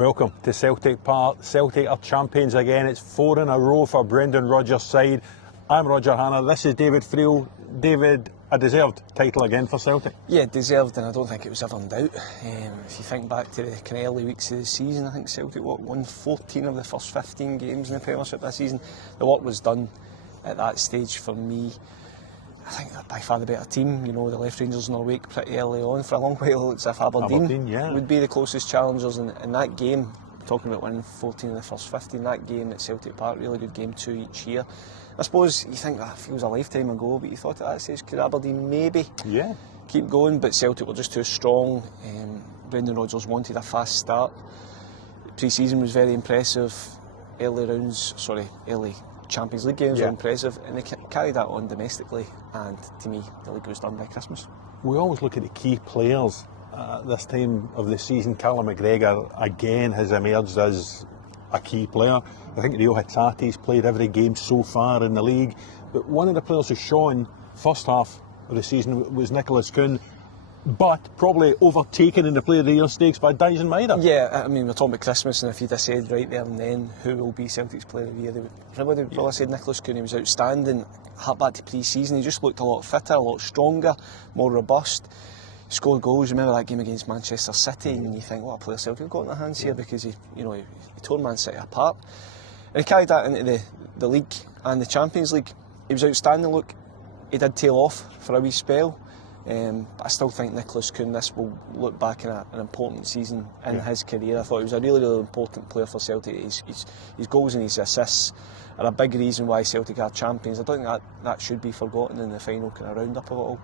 Welcome to Celtic Park. Celtic are champions again. It's 4 in a row for Brendan Rodgers' side. I'm Roger Hannah. This is David Friel. David, a deserved title again for Celtic. Yeah, deserved, and I don't think it was ever in doubt. If you think back to the kind of early weeks of the season, I think Celtic won 14 of the first 15 games in the Premiership this season. The work was done at that stage for me. I think they're by far the better team. You know, they left Rangers in their wake pretty early on. For a long while, it's as if Aberdeen would be the closest challengers in that game. Talking about winning 14 of the first 15, that game at Celtic Park, really good game, 2 each year. I suppose you think that feels a lifetime ago, but you thought at that stage, could Aberdeen maybe keep going? But Celtic were just too strong. Brendan Rodgers wanted a fast start. Pre-season was very impressive. Early Champions League games were impressive, and they carried that on domestically, and to me the league was done by Christmas. We always look at the key players this time of the season. Callum McGregor again has emerged as a key player. I think Rio Hatate's played every game so far in the league, but one of the players who shone first half of the season was Nicholas Kuhn, but probably overtaken in the Player of the Year stakes by Dyson Maeda. Yeah, I mean, we're talking about Christmas, and if you'd have said right there and then who will be Celtic's Player of the Year, everybody would probably said Nicholas Kuhn. He was outstanding. Back to pre-season, he just looked a lot fitter, a lot stronger, more robust. He scored goals. Remember that game against Manchester City, and you think, what a player Celtic have got in their hands here, because he tore Man City apart. And he carried that into the league and the Champions League. He was outstanding. Look, he did tail off for a wee spell. But I still think Nicholas Kuhn, this will look back in an important season in his career. I thought he was a really, really important player for Celtic. His goals and his assists are a big reason why Celtic are champions. I don't think that should be forgotten in the final kind of round-up of it all.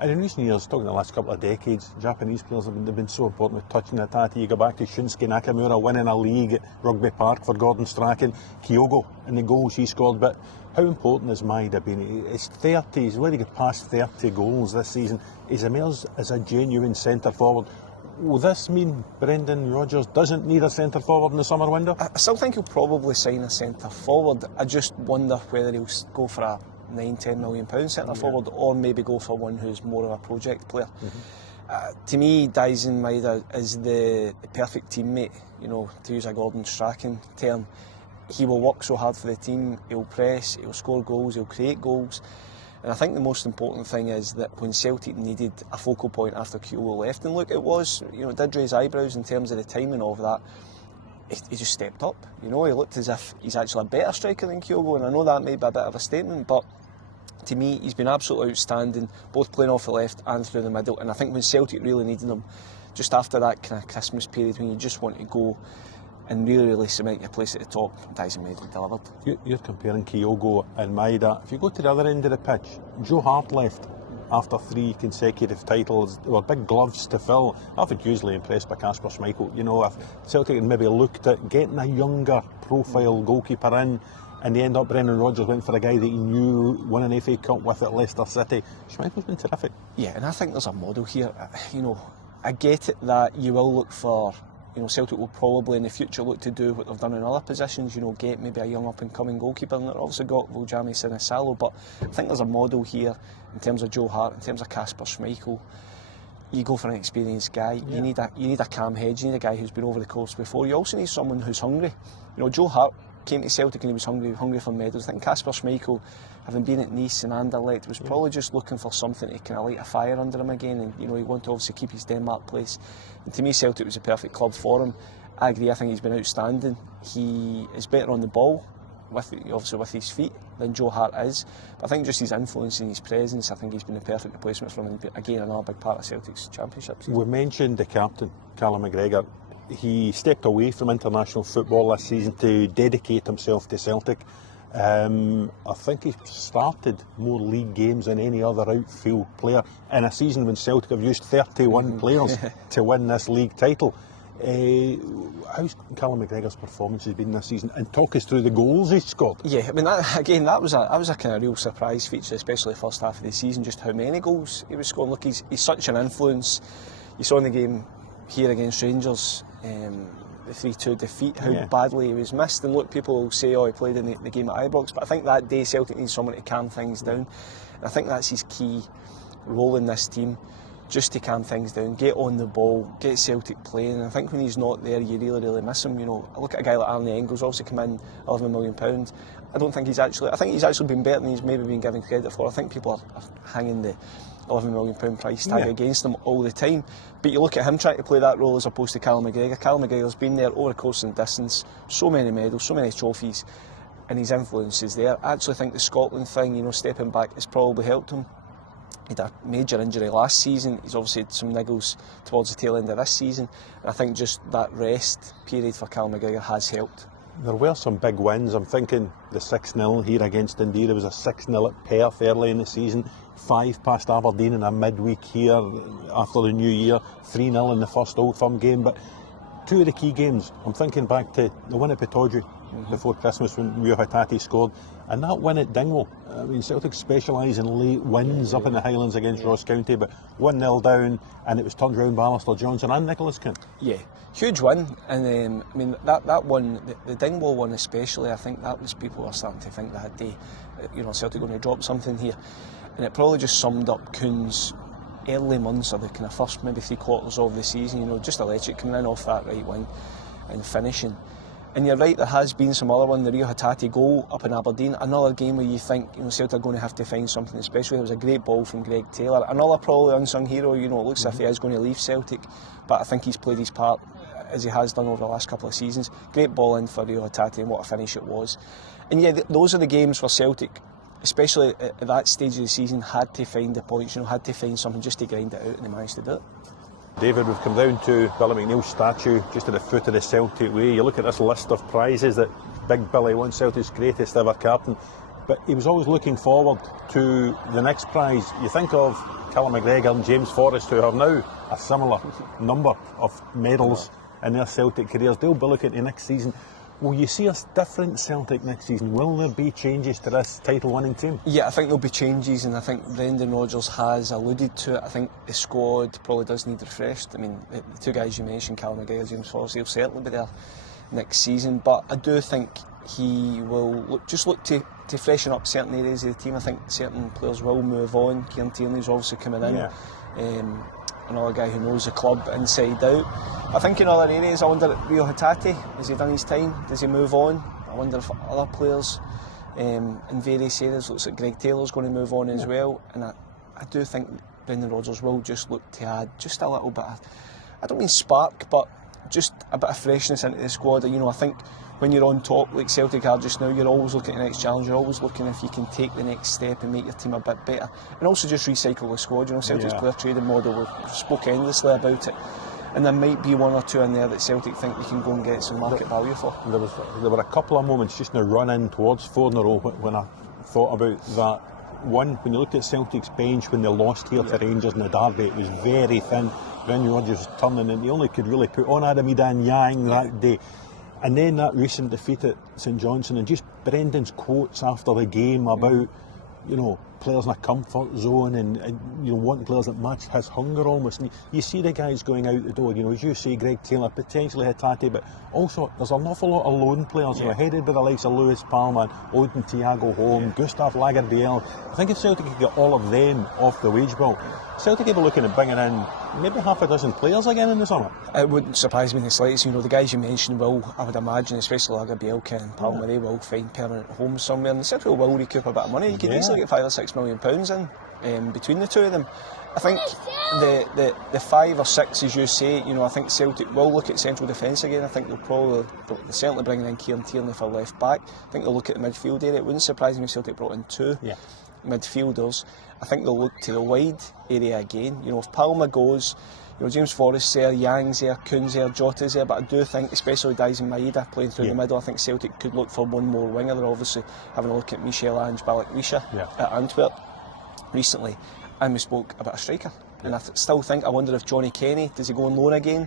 And in recent years, talking the last couple of decades, Japanese players have been so important with touching Hatate. You go back to Shunsuke Nakamura winning a league at Rugby Park for Gordon Strachan, Kyogo and the goals he scored. But how important has Maeda been? He's 30, he's already got past 30 goals this season. He's emerged as a genuine centre forward. Will this mean Brendan Rodgers doesn't need a centre forward in the summer window? I still think he'll probably sign a centre forward. I just wonder whether he'll go for a £9-10 million centre forward, or maybe go for one who's more of a project player. To me, Dyson Maeda is the perfect teammate, to use a Gordon Strachan term. He will work so hard for the team, he'll press, he'll score goals, he'll create goals. And I think the most important thing is that when Celtic needed a focal point after Kyogo left, and look, it did raise eyebrows in terms of the timing of that, he just stepped up. He looked as if he's actually a better striker than Kyogo, and I know that may be a bit of a statement, but to me, he's been absolutely outstanding, both playing off the left and through the middle. And I think when Celtic really needed him, just after that kind of Christmas period when you just want to go and really, really cement your place at the top, Dyson Maeda delivered. You're comparing Kyogo and Maeda. If you go to the other end of the pitch, Joe Hart left after 3 consecutive titles. There were big gloves to fill. I've been hugely impressed by Kasper Schmeichel. If Celtic had maybe looked at getting a younger profile goalkeeper in, and they end up, Brendan Rodgers went for a guy that he knew won an FA Cup with at Leicester City. Schmeichel's been terrific. Yeah, and I think there's a model here. I get it that you will look for, Celtic will probably in the future look to do what they've done in other positions, get maybe a young up-and-coming goalkeeper, and they've obviously got Voljami Sinisalo, but I think there's a model here in terms of Joe Hart, in terms of Kasper Schmeichel. You go for an experienced guy. You need a calm head. You need a guy who's been over the course before. You also need someone who's hungry. Joe Hart came to Celtic and he was hungry for medals. I think Kasper Schmeichel, having been at Nice and Anderlecht, was probably just looking for something to kind of light a fire under him again, and he wanted to obviously keep his Denmark place. And to me, Celtic was a perfect club for him. I agree. I think he's been outstanding. He is better on the ball, obviously with his feet, than Joe Hart is. But I think just his influence and his presence, I think he's been the perfect replacement for him. And again, another big part of Celtic's championship season. We mentioned the captain, Callum McGregor. He stepped away from international football this season to dedicate himself to Celtic. I think he started more league games than any other outfield player in a season when Celtic have used 31 players to win this league title. How's Callum McGregor's performance has been this season? And talk us through the goals he's scored. Yeah, I mean, that was a kind of real surprise feature, especially the first half of the season, just how many goals he was scoring. Look, he's such an influence. You saw in the game here against Rangers, the 3-2 defeat, how badly he was missed. And look, people will say, he played in the game at Ibrox, but I think that day Celtic needs someone to calm things down. And I think that's his key role in this team. just to calm things down, get on the ball, get Celtic playing. And I think when he's not there, you really miss him. You know, I look at a guy like Arnie Engels, obviously come in £11 million. I think he's actually been better than he's maybe been given credit for. I think people are hanging the £11 million price tag against him all the time. But you look at him trying to play that role as opposed to Callum McGregor. Callum McGregor's been there over the course and distance, so many medals, so many trophies, and his influence is there. I actually think the Scotland thing, you know, stepping back has probably helped him. He had a major injury last season. He's obviously had some niggles towards the tail end of this season. And I think just that rest period for Callum McGregor has helped. There were some big wins. I'm thinking the 6-0 here against Dundee. There was a 6-0 at Perth early in the season. 5 past Aberdeen in a midweek here after the new year. 3-0 in the first Old Firm game. But two of the key games, I'm thinking back to the win at Pittodrie before Christmas when Hatate scored, and that win at Dingwall. I mean, Celtic specialise in late wins up in the Highlands against Ross County, but 1-0 down, and it was turned round by Alistair Johnson and Nicholas Kuhn. Yeah, huge win. And I mean, that one, the Dingwall one especially, I think that was people were starting to think that day, you know, Celtic going to drop something here, and it probably just summed up Kuhn's early months, or the kind of first maybe 3 quarters of the season. You know, just electric coming in off that right wing and finishing. And you're right, there has been some other one, the Rio Hatate goal up in Aberdeen, another game where you think, you know, Celtic are going to have to find something special. There was a great ball from Greg Taylor, another probably unsung hero. You know, it looks as if he is going to leave Celtic, but I think he's played his part as he has done over the last couple of seasons. Great ball in for Rio Hatate, and what a finish it was. And yeah, those are the games for Celtic, especially at that stage of the season, had to find the points, you know, had to find something just to grind it out, and they managed to do it. David, we've come down to Billy McNeil's statue just at the foot of the Celtic Way. You look at this list of prizes that Big Billy won, Celtic's greatest ever captain, but he was always looking forward to the next prize. You think of Callum McGregor and James Forrest, who have now a similar number of medals in their Celtic careers. They'll be looking at next season. Will you see a different Celtic next season? Will there be changes to this title-winning team? Yeah, I think there'll be changes, and I think Brendan Rodgers has alluded to it. I think the squad probably does need refreshed. I mean, the two guys you mentioned, Callum McGregor, James Forrest, they'll certainly be there next season. But I do think he will look to freshen up certain areas of the team. I think certain players will move on. Kieran Tierney's obviously coming in. Another guy who knows the club inside out. I think in other areas, I wonder, Rio Hatate, has he done his time? Does he move on? I wonder if other players in various areas, looks like Greg Taylor's going to move on as well. And I do think Brendan Rodgers will just look to add just a little bit of, I don't mean spark, but just a bit of freshness into the squad. You know, I think when you're on top like Celtic are just now, you're always looking at the next challenge, you're always looking if you can take the next step and make your team a bit better, and also just recycle the squad. You know, Celtic's player trading model, we've spoke endlessly about it, and there might be one or two in there that Celtic think they can go and get some market value for. There were a couple of moments just now run in towards 4 in a row when I thought about that. One, when you looked at Celtic's bench when they lost here to Rangers in the derby, it was very thin. Brendan Rodgers was turning, and he only could really put on Adamida and Yang that day. And then that recent defeat at St Johnstone, and just Brendan's quotes after the game about, you know, players in a comfort zone and you know, wanting players that match his hunger almost. And you see the guys going out the door, you know, as you say, Greg Taylor, potentially Hatate, but also there's an awful lot of lone players who are headed by the likes of Lewis Palmer, Odin Thiago Holm, Gustav Lagerbielke. I think if Celtic could get all of them off the wage bill, Celtic will be looking at bringing in maybe half a dozen players again in the summer. It wouldn't surprise me in the slightest. You know, the guys you mentioned will, I would imagine, especially Lagerbielke and Palmer, they will find permanent homes somewhere, and the Celtic will recoup a bit of money. You could easily get £5 or £6 million in between the two of them. I think the 5 or 6, as you say, you know, I think Celtic will look at central defence again. I think they're certainly bringing in Kieran Tierney for left back. I think they'll look at the midfield area. It wouldn't surprise me if Celtic brought in 2 midfielders. I think they'll look to the wide area again. You know, if Palmer goes, you know, James Forrest's there, Yang's there, Kuhn's there, Jota's there, but I do think, especially Daizen Maeda playing through the middle, I think Celtic could look for one more winger. They're obviously having a look at Michel-Ange Balikwisha at Antwerp recently, and we spoke about a striker. And I still think, I wonder if Johnny Kenny, does he go on loan again?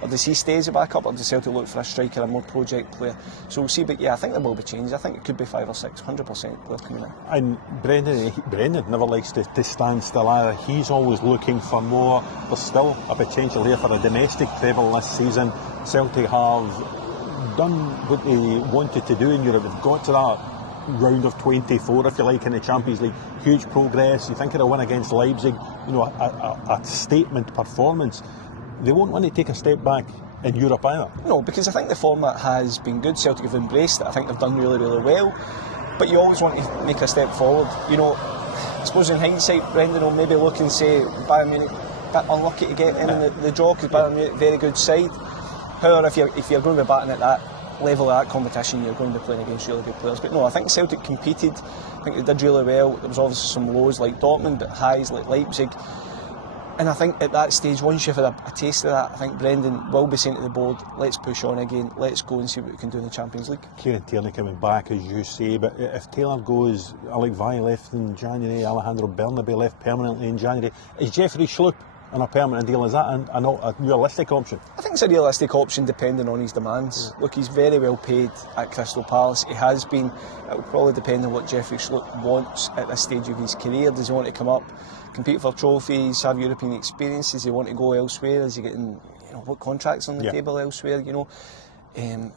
Or does he stay as a backup, or does Celtic look for a striker, a more project player? So we'll see, but yeah, I think there will be changes. I think it could be 5 or 6, 100% player coming in. And Brendan never likes to stand still either. He's always looking for more. There's still a potential here for a domestic treble this season. Celtic have done what they wanted to do in Europe. They've got to that round of 24, if you like, in the Champions League. Huge progress. You think of a win against Leipzig, you know, a statement performance. They won't want to take a step back in Europe either. No, because I think the format has been good. Celtic have embraced it. I think they've done really, really well. But you always want to make a step forward. You know, I suppose in hindsight, Brendan will maybe look and say Bayern Munich a bit unlucky to get in the draw, because Bayern Munich very good side. However, if you're going to be batting at that level of that competition, you're going to be playing against really good players. But no, I think Celtic competed. I think they did really well. There was obviously some lows like Dortmund, but highs like Leipzig. And I think at that stage, once you've had a taste of that, I think Brendan will be saying to the board, let's push on again, let's go and see what we can do in the Champions League. Kieran Tierney coming back, as you say, but if Taylor goes, Alec Valle left in January, Alejandro Bernabé left permanently in January, is Jeffrey Schlupp on a permanent deal? Is that a realistic option? I think it's a realistic option depending on his demands. Look, he's very well paid at Crystal Palace. He has been. It will probably depend on what Jeffrey Schlupp wants at this stage of his career. Does he want to come up, compete for trophies, have European experience? Does he want to go elsewhere? Is he getting, you know, what contracts on the table elsewhere? You know,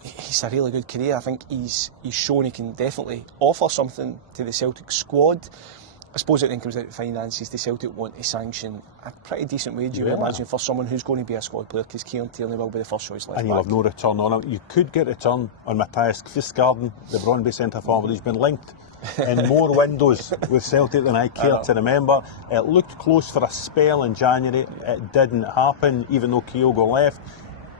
he's a really good career. I think he's shown he can definitely offer something to the Celtic squad. I suppose it then comes out to finances. The Celtic want to sanction a pretty decent wage, you would imagine, for someone who's going to be a squad player, because Kieran Tierney will be the first choice left and you'll have no return on him. You could get a return on Matthias Kvistgaarden, the Brøndby centre forward. He's been linked in more windows with Celtic than I care to remember. It looked close for a spell in January. It didn't happen, even though Kyogo left.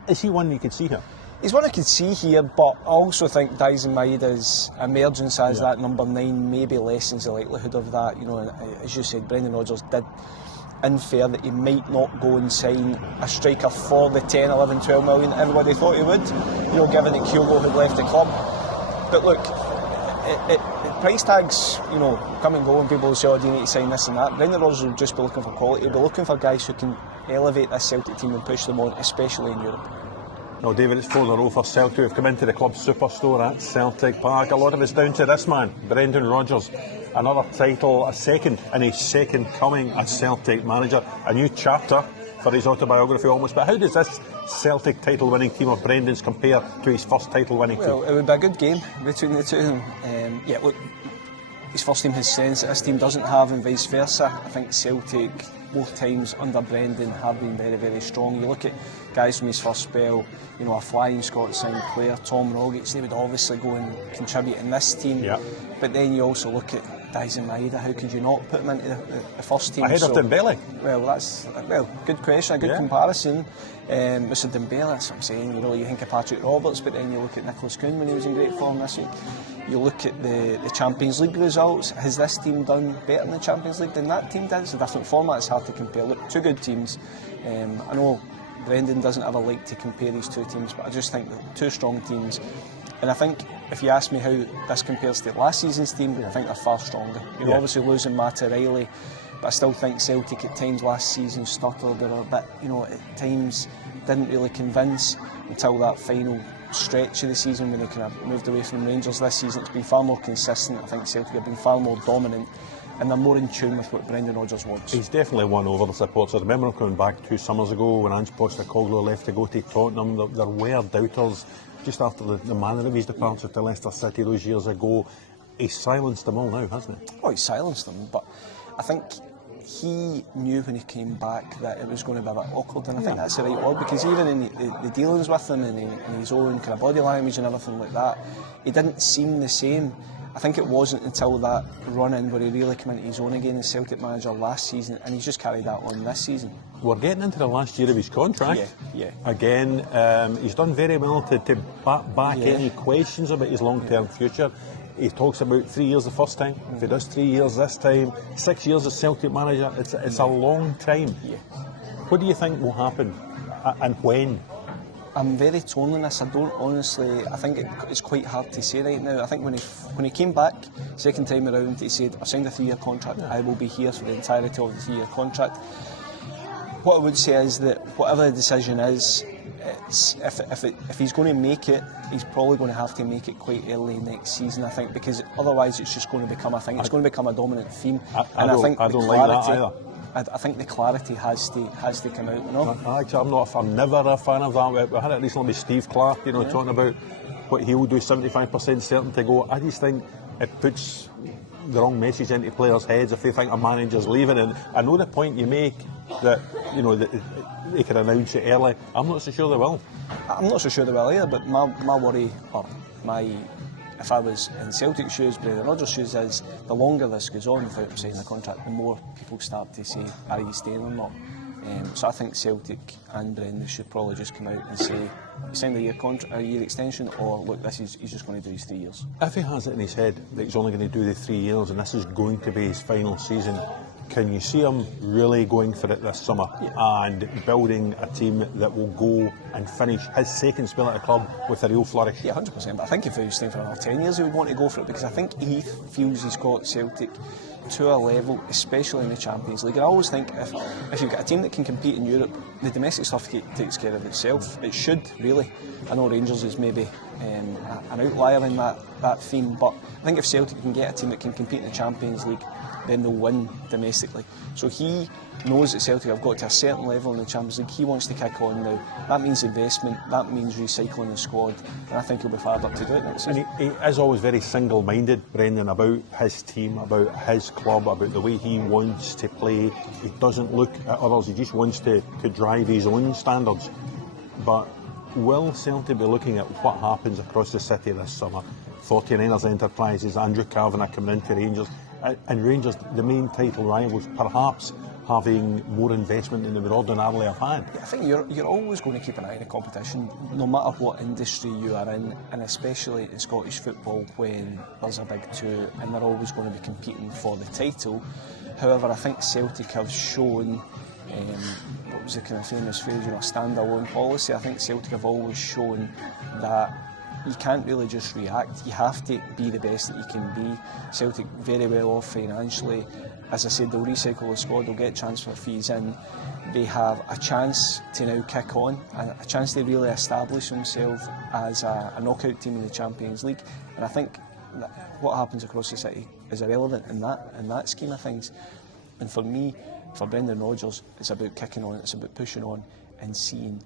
Is he one you could see here? He's one I could see here, but I also think Daisen Maeda's emergence as that number 9 maybe lessens the likelihood of that. You know, and as you said, Brendan Rodgers did infer that he might not go and sign a striker for the 10, 11, 12 million everybody thought he would, you know, given that Kyogo had left the club. But look, price tags, you know, come and go, and people will say, oh, do you need to sign this and that? Brendan Rodgers will just be looking for quality. He'll be looking for guys who can elevate this Celtic team and push them on, especially in Europe. No, David, it's 4 in a row for Celtic. We've come into the club superstore at Celtic Park. A lot of it's down to this man, Brendan Rodgers. Another title, a second in his second coming as Celtic manager. A new chapter for his autobiography almost. But how does this Celtic title-winning team of Brendan's compare to his first title-winning team? Well, it would be a good game between the two of them. Yeah, look, his first team has strengths that this team doesn't have, and vice versa. I think Celtic, both times under Brendan, have been very, very strong. You look at guys from his first spell, you know, a flying Scott Sinclair, Tom Rogic, they would obviously go and contribute in this team. Yeah. But then you also look at Daisen Maeda. How could you not put him into the first team? Ahead of Dembele? Well, good question, a good comparison. Mr. Dembele, that's what I'm saying. You know, you think of Patrick Roberts, but then you look at Nicholas Kuhn when he was in great form this week. You look at the Champions League results. Has this team done better in the Champions League than that team did? It's a different format, it's hard to compare. Look, two good teams. I know Brendan doesn't ever like to compare these two teams, but I just think they're two strong teams. And I think if you ask me how this compares to last season's team, I think they're far stronger. You're obviously losing Matt O'Reilly, but I still think Celtic at times last season stuttered. They were a bit, you know, at times didn't really convince until that final stretch of the season when they kind of moved away from Rangers. This season it's been far more consistent. I think Celtic have been far more dominant, and they're more in tune with what Brendan Rodgers wants. He's definitely won over the supporters. I remember him coming back 2 summers ago when Ange Postecoglou left to go to Tottenham. There were doubters just after the manner of his departure to Leicester City those years ago. He's silenced them all now, hasn't he? Oh, he's silenced them, but I think he knew when he came back that it was going to be a bit awkward, and I think that's the right word, because even in the dealings with him and in his own kind of body language and everything like that, he didn't seem the same. I think it wasn't until that run-in where he really came into his own again as Celtic manager last season, and he's just carried that on this season. We're getting into the last year of his contract. Again, he's done very well to back any questions about his long-term future. He talks about 3 years the first time. If he does 3 years this time, 6 years as Celtic manager, it's a long time. What do you think will happen, and when? I'm very torn on this. I don't honestly. I think it's quite hard to say right now. I think when he came back second time around, he said, "I've signed a 3-year contract. I will be here for the entirety of the 3-year contract." What I would say is that whatever the decision is, if he's going to make it, he's probably going to have to make it quite early next season. I think, because otherwise it's just going to become a thing. It's going to become a dominant theme. I don't like that either. I think the clarity has to come out. You know? Actually, I'm never a fan of that. We had it recently with Steve Clark, you know, talking about what he'll do, 75% certain to go. I just think it puts the wrong message into players' heads if they think a manager's leaving. And I know the point you make that, you know, that they could announce it early. I'm not so sure they will. I'm not so sure they will either, but my worry, or if I was in Celtic's shoes, Brendan Rodgers' shoes, is the longer this goes on without signing a contract, the more people start to say, are you staying or not? So I think Celtic and Brendan should probably just come out and say, you signed a year extension, or look, he's just going to do his 3 years. If he has it in his head that he's only going to do the 3 years and this is going to be his final season, can you see him really going for it this summer and building a team that will go and finish his second spell at the club with a real flourish? Yeah, 100%. But I think if he was staying for another 10 years, he would want to go for it, because I think he feels he's got Celtic to a level, especially in the Champions League. And I always think if you've got a team that can compete in Europe, the domestic stuff takes care of itself. It should, really. I know Rangers is maybe an outlier in that theme, but I think if Celtic can get a team that can compete in the Champions League, then they'll win domestically. So he knows that Celtic have got to a certain level in the Champions League. He wants to kick on now. That means investment, that means recycling the squad, and I think he'll be fired up to do it next season. He is always very single-minded, Brendan, about his team, about his club, about the way he wants to play. He doesn't look at others, he just wants to drive his own standards. But will Celtic be looking at what happens across the city this summer? 49ers Enterprises, Andrew Kavanagh coming into Rangers, and Rangers, the main title rivals, perhaps having more investment than they would ordinarily have had. I think you're always going to keep an eye on the competition, no matter what industry you are in, and especially in Scottish football when there's a big two and they're always going to be competing for the title. However, I think Celtic have shown, what was the kind of famous phrase, a stand-alone policy. I think Celtic have always shown that you can't really just react, you have to be the best that you can be. Celtic very well off financially. As I said, they'll recycle the squad, they'll get transfer fees in. They have a chance to now kick on, and a chance to really establish themselves as a knockout team in the Champions League. And I think that what happens across the city is irrelevant in that scheme of things. And for me, for Brendan Rodgers, it's about kicking on, it's about pushing on and seeing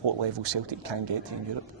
what level Celtic can get to in Europe.